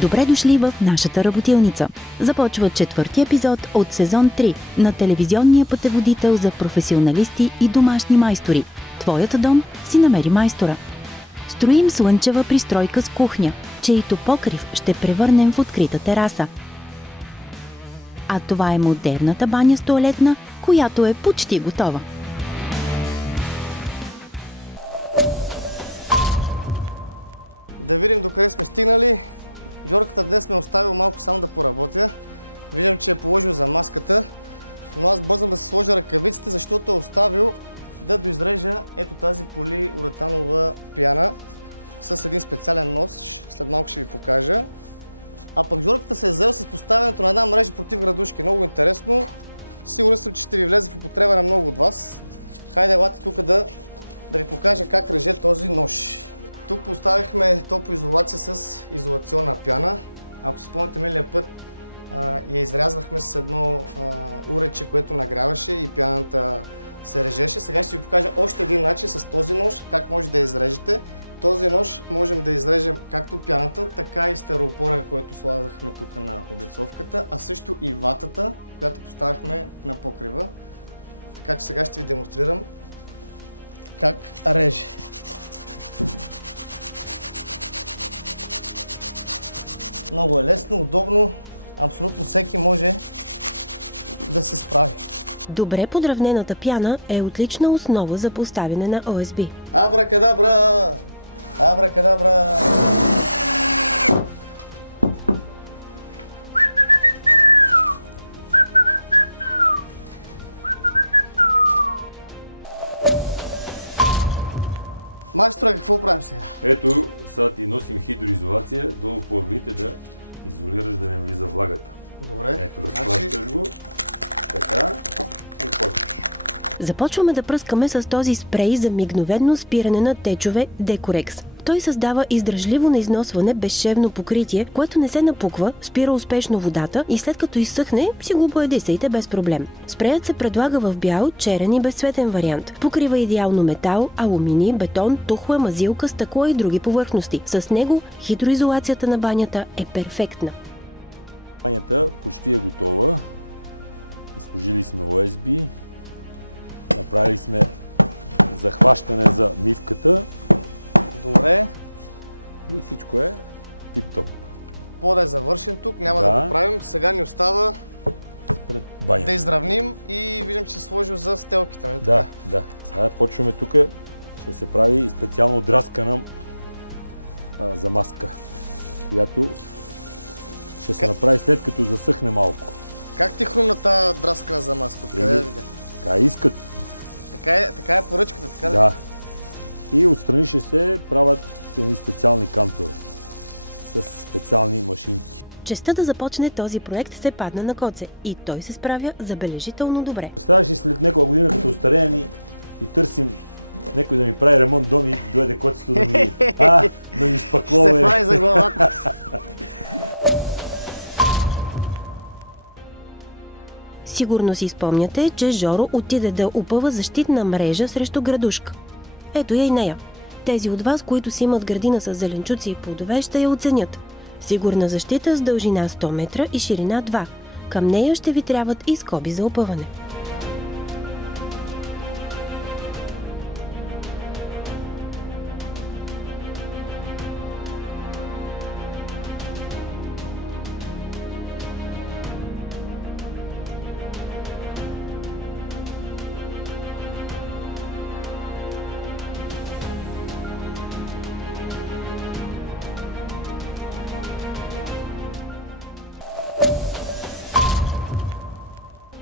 Добре дошли в нашата работилница. Започва 4-ти епизод от сезон 3 на телевизионния пътеводител за професионалисти и домашни майстори. Твоят дом си намери майстора. Строим слънчева пристройка с кухня, чието покрив ще превърнем в открита тераса. А това е модерната баня с тоалетна, която е почти готова. Да видим докъде сме стигнали. Жорката днес ме е оставил малко само да поработя. Виждам, че е положил за маската, но аз бързам да се сложа ръкавиците, защото е оставил да доизрежа ето тази полиуретанова пяна с един специален нож. След малко ще ви покажа. А пък Жорката се е взел с поставянето на една мрежа против градушки. Много интересно. Сигурен съм, че ще ви влезе в употреба на много от вас. Хайде, елате тук да ви покажа как реже този нож. Тук поставихме топлоизолация с изолационна пяна. Ако си спомняте, миналия път я изрязвахме с едно урече, което нагряваше и пяната се режеше. Сега ще ви покажа още един начин с този нож, как може да я изрежете. Този нож можем да изрежем както пяната, така и стереопора, който слагахме тук на облицовката, а също и ватата, която поставихме на покрива. Така че сега ще ви демонстрирам как реже. Много е лесно, удобно, абсолютно всеки може да се справи. Добре подравнената пяна е отлична основа за поставяне на ОСБ. Абракадабра! Абракадабра! Майстора, какво правим сега? Ето, сега ти носим хидроизолация, долу по ъглите да изолираш да не влиза влагата. Добре. Ето, разплащаш го, така и почваш. Започваме да пръскаме с този спрей за мигновено спиране на течове Декорекс. Той създава издръжливо на износване безшевно покритие, което не се напуква, спира успешно водата и след като изсъхне, си го боядисайте без проблем. Спреят се предлага в бял, черен и безцветен вариант. Покрива идеално метал, алуминий, бетон, тухла, мазилка, стъкло и други повърхности. С него хидроизолацията на банята е перфектна. Банята почти е готова. Сложили сме ОСБ. Направили сме захващане за мивката. Добре. И всичко е тип-топ. Подът е завършен тук, няма да го правим. Сега ни остава пред банята да изравним и виждам, че се сложил за стелките. Нали? Да, да. Сега почваме тук. Ще се прави специално драскана замазка, която ще се направи след като засъхне малко. Как ти хрумна тази драскана замазка? Откъде видя? Така искат. Така е поръчката, така да? И отстрани ще се правят едни специални кантове с специални машинки. Честта да започне този проект се падна на Коце и той се справя забележително добре. Представяш ли след няколко година, като остареем и търсим някой да ми прави ремонт дом и дойде Коцето да ми спаклове. Се прави за главата. Сигурно си спомняте, че Жоро отиде да опъва защитна мрежа срещу градушка. Ето я и нея. Тези от вас, които си имат градина с зеленчуци и плодове, ще я оценят. Сигурна защита с дължина 100 метра и ширина 2. Към нея ще ви трябват и скоби за опъване.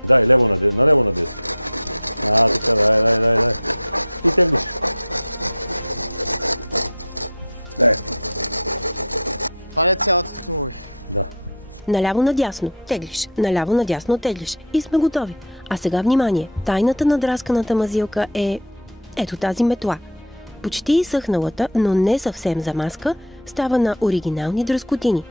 Дай, лево на десно. Така, дай. И теглиш. Дай. Това ли е цялата технология? Да. Наляво надясно теглиш, наляво надясно теглиш и сме готови. А сега внимание, тайната на драсканата мазилка е ето тази метла. Почти изсъхналата, но не съвсем замазка, става на оригинални дръскотини.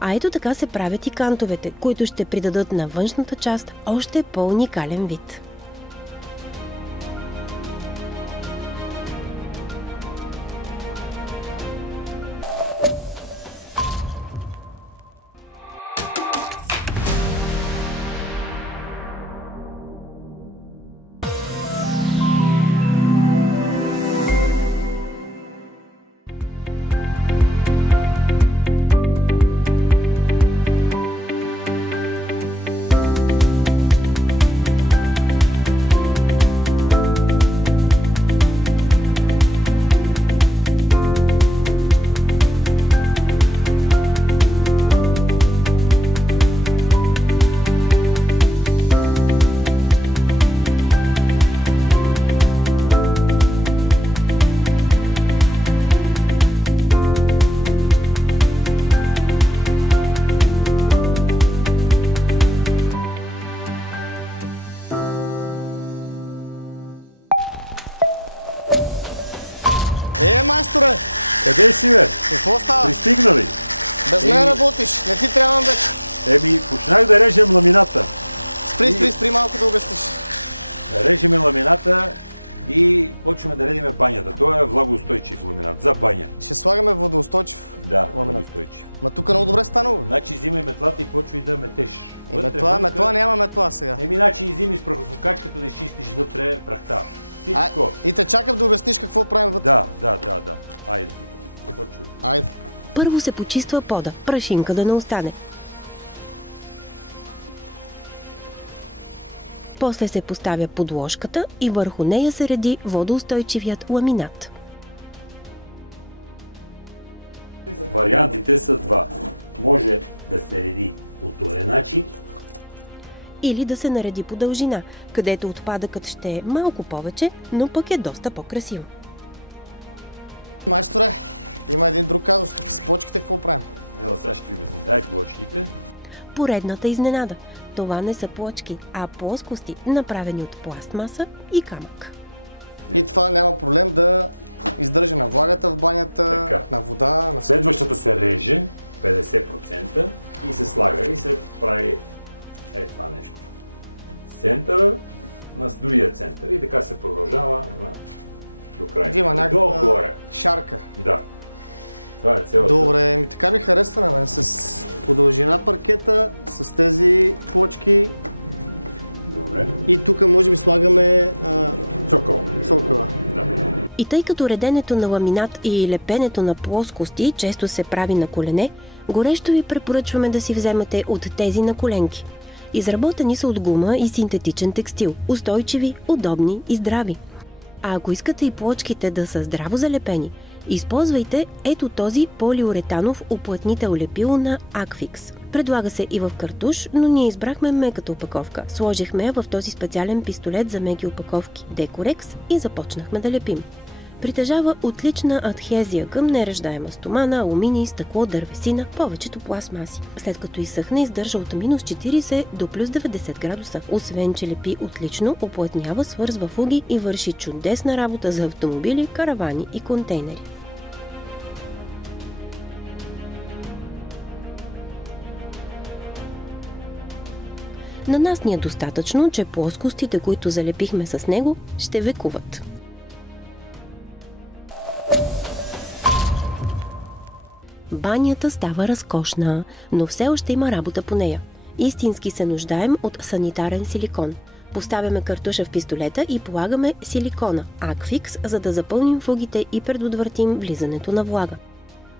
А ето така се правят и кантовете, които ще придадат на външната част още по-уникален вид. Майсторе! Къде си, бе? Какво става? Пристигна ли? Без мен работиш, не ти трябвам вече. Почнах да режем ламината. Спри малко да обясниш. Режеме ламината и почваме да редиме банята. Той е влагоустойчив ламинат, за баня. Ще слагаме водоустойчив. Да, влагоустойчив. Ма тук много добре станало. Значи взимай метлата и почвай да метеш. Метла няма метла сега. Значи взимай с прахосмокачката да изчистиш вътре прахта. Всичко. И те чакам да обясниш какво правим вътре. Да. Айде, почвай. Айде. Първо се почиства пода, прашинка да не остане. После се поставя подложката и върху нея се реди водоустойчивият ламинат. Вариантите са два. Може да се реди по този начин. Или да се нареди по дължина, където отпадъкът ще е малко повече, но пък е доста по-красиво. Майсторе, има един друг казус. С плочките какво правим? Ела, сега ще ви обясни. Дай плочките. Поредната изненада. Това не са плочки, а плоскости, направени от пластмаса и камък. И това няма проблем да издържа на влагата в банята, на вода. Следващата се реже 50% и се слага и се прави това нещо. Центъра на другия център и така се продължава до края. Има някаква шарка. Да. Това е цялата. Добре, така ми харесва на мен. С подължина паркета, с тези плочки. Добре. И тук може би слагаме цокола. Да. И тъй като реденето на ламинат и лепенето на плоскости често се прави на колене, горещо ви препоръчваме да си вземете от тези на коленки. Изработени са от гума и синтетичен текстил, устойчиви, удобни и здрави. А ако искате и плочките да са здраво залепени, използвайте ето този полиуретанов уплътнител лепило на Акфикс. Предлага се и в картуш, но ние избрахме меката опаковка. Сложихме я в този специален пистолет за меки опаковки Декорекс и започнахме да лепим. Притежава отлична адхезия към неръждаема стомана, алуминий, стъкло, дървесина, повечето пластмаси. След като изсъхне, издържа от минус 40 до плюс 90 градуса. Освен, че лепи отлично, уплътнява, свързва фуги и върши чудесна работа за автомобили, каравани и контейнери. На нас ни е достатъчно, че плоскостите, които залепихме с него, ще векуват. Банята става разкошна, но все още има работа по нея. Истински се нуждаем от санитарен силикон. Поставяме картуша в пистолета и полагаме силикона Акфикс, за да запълним фугите и предотвратим влизането на влага.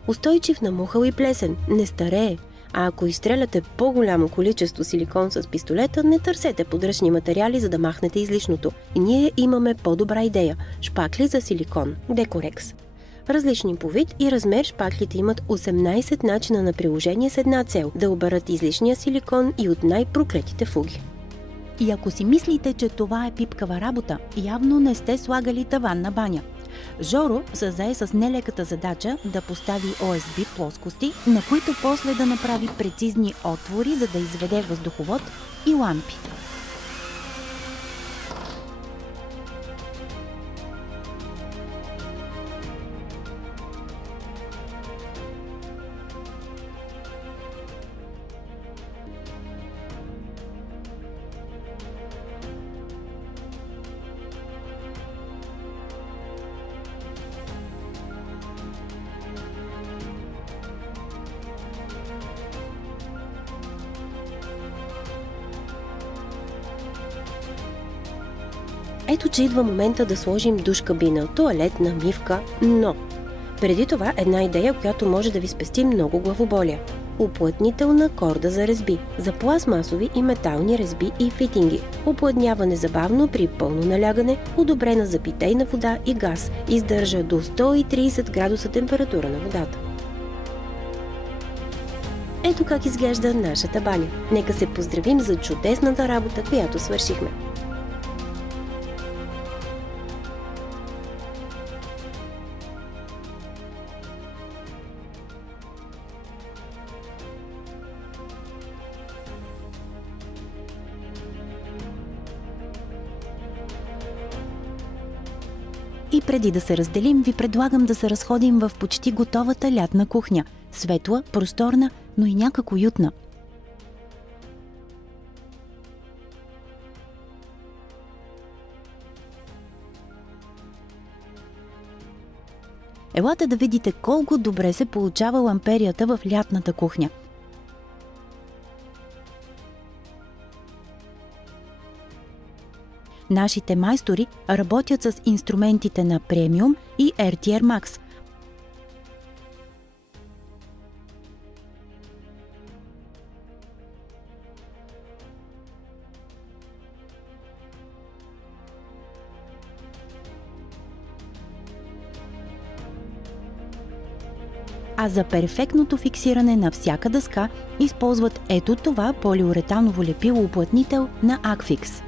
Устойчив на мухъл и плесен, не старее. А ако изстреляте по-голямо количество силикон с пистолета, не търсете подръчни материали, за да махнете излишното. И ние имаме по-добра идея – шпакли за силикон Декорекс. Различни по вид и размер шпаклите имат 18 начина на приложение с една цел – да оберат излишния силикон и от най-проклетите фуги. И ако си мислите, че това е пипкава работа, явно не сте слагали таванна баня. Жоро се зае с нелеката задача да постави ОСБ плоскости, на които после да направи прецизни отвори, за да изведе въздуховод и лампи. Ето, че идва момента да сложим душ кабина, тоалетна, мивка, но преди това една идея, която може да ви спести много главоболия. Уплътнителна корда за резби, за пластмасови и метални резби и фитинги. Уплътнява незабавно при пълно налягане, одобрена за питейна вода и газ, издържа до 130 градуса температура на водата. Ето как изглежда нашата баня. Нека се поздравим за чудесната работа, която свършихме. И преди да се разделим, ви предлагам да се разходим в почти готовата лятна кухня. Светла, просторна, но и някак уютна. Елате да видите колко добре се получава ламперията в лятната кухня. Нашите майстори работят с инструментите на Premium и RTR Max. А за перфектното фиксиране на всяка дъска използват ето това полиуретаново лепило уплътнител на Akfix.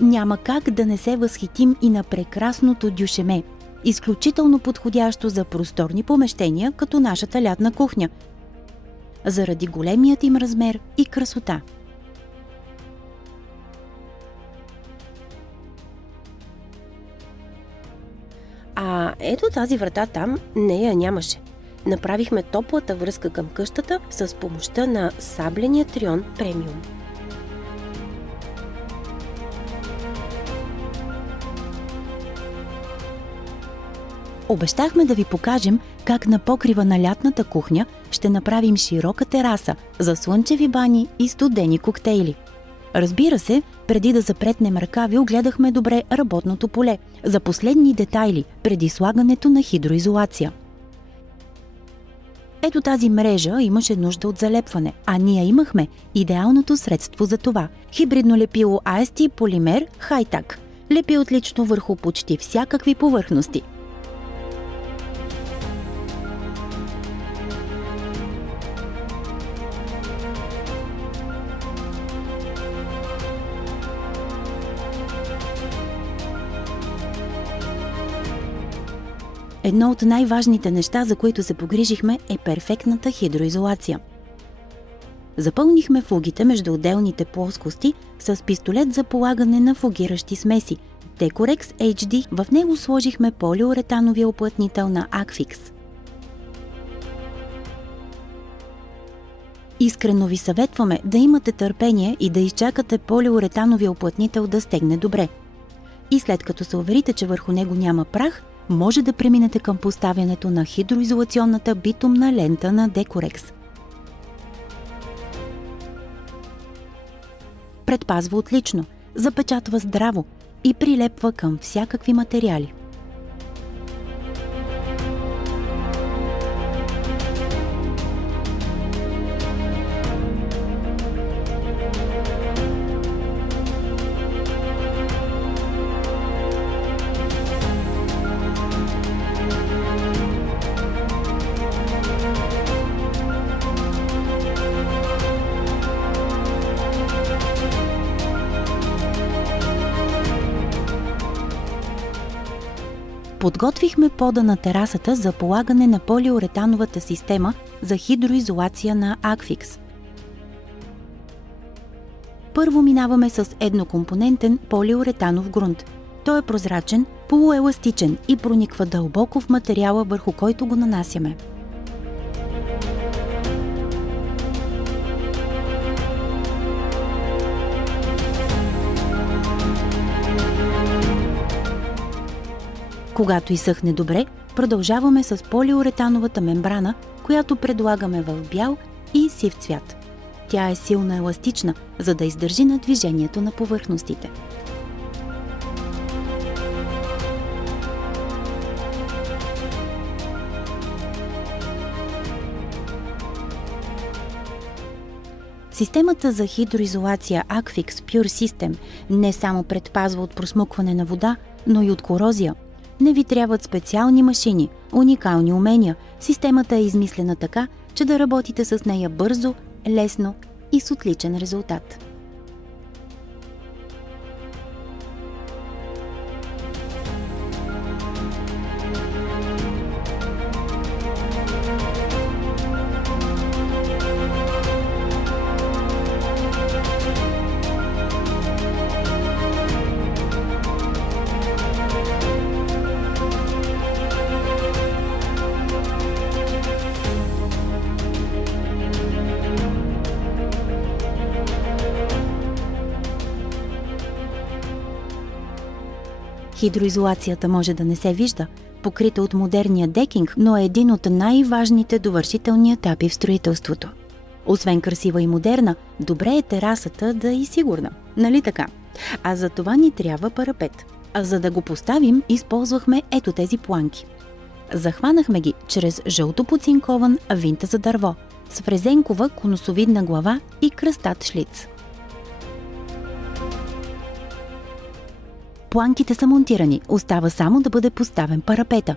Няма как да не се възхитим и на прекрасното дюшеме. Изключително подходящо за просторни помещения, като нашата лятна кухня, заради големият им размер и красота. А ето тази врата там, нея нямаше. Направихме топлата връзка към къщата с помощта на сабления трион Premium. Обещахме да ви покажем как на покрива на лятната кухня ще направим широка тераса за слънчеви бани и студени коктейли. Разбира се, преди да запретнем ръкави, огледахме добре работното поле за последни детайли преди слагането на хидроизолация. Ето тази мрежа имаше нужда от залепване, а ние имахме идеалното средство за това – хибридно лепило AST Полимер Hi-Tac. Лепи отлично върху почти всякакви повърхности. Едно от най-важните неща, за които се погрижихме, е перфектната хидроизолация. Запълнихме фугите между отделните плоскости с пистолет за полагане на фугиращи смеси Decorex HD. В него сложихме полиуретановия уплътнител на Akfix. Искрено ви съветваме да имате търпение и да изчакате полиуретановия уплътнител да стегне добре. И след като се уверите, че върху него няма прах, може да преминете към поставянето на хидроизолационната битумна лента на Decorex. Предпазва отлично, запечатва здраво и прилепва към всякакви материали. Подготвихме пода на терасата за полагане на полиуретановата система за хидроизолация на Акфикс. Първо минаваме с еднокомпонентен полиуретанов грунт. Той е прозрачен, полуеластичен и прониква дълбоко в материала, върху който го нанасяме. Когато изсъхне добре, продължаваме с полиуретановата мембрана, която предлагаме в бял и сив цвят. Тя е силно еластична, за да издържи на движението на повърхностите. Системата за хидроизолация Akfix Pure System не само предпазва от просмукване на вода, но и от корозия. Не ви трябват специални машини, уникални умения. Системата е измислена така, че да работите с нея бързо, лесно и с отличен резултат. Хидроизолацията може да не се вижда, покрита от модерния декинг, но е един от най-важните довършителни етапи в строителството. Освен красива и модерна, добре е терасата да е сигурна. Нали така? А за това ни трябва парапет. А за да го поставим, използвахме ето тези планки. Захванахме ги чрез жълто поцинкован винта за дърво, с фрезенкова конусовидна глава и кръстат шлиц. Планките са монтирани, остава само да бъде поставен парапета.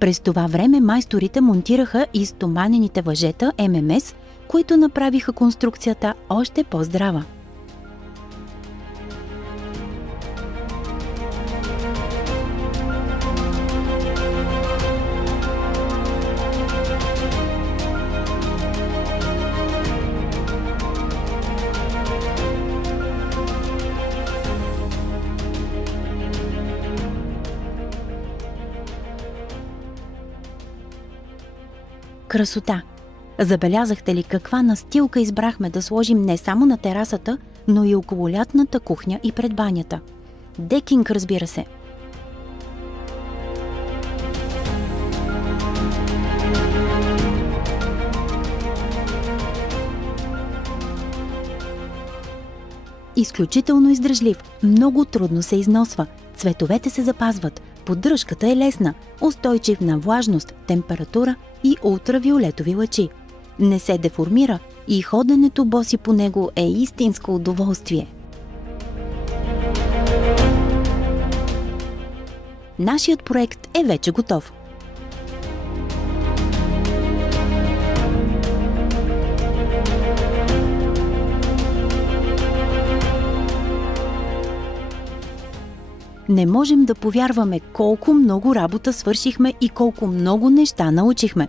През това време майсторите монтираха и стоманените въжета ММС, които направиха конструкцията още по-здрава. Красота! Забелязахте ли каква настилка избрахме да сложим не само на терасата, но и около лятната кухня и пред банята? Декинг, разбира се! Изключително издръжлив, много трудно се износва, цветовете се запазват, поддръжката е лесна, устойчив на влажност, температура и ултравиолетови лъчи. Не се деформира и ходенето боси по него е истинско удоволствие. Нашият проект е вече готов. Не можем да повярваме колко много работа свършихме и колко много неща научихме.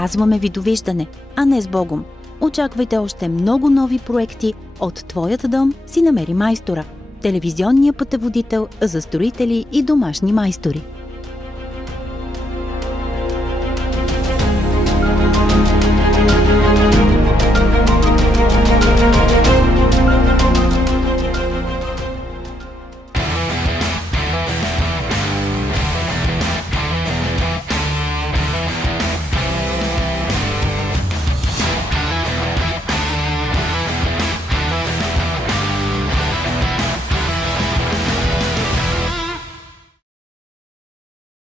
Казваме ви довиждане, а не с Богом. Очаквайте още много нови проекти от Твоят дом си намери майстора. Телевизионния пътеводител за строители и домашни майстори.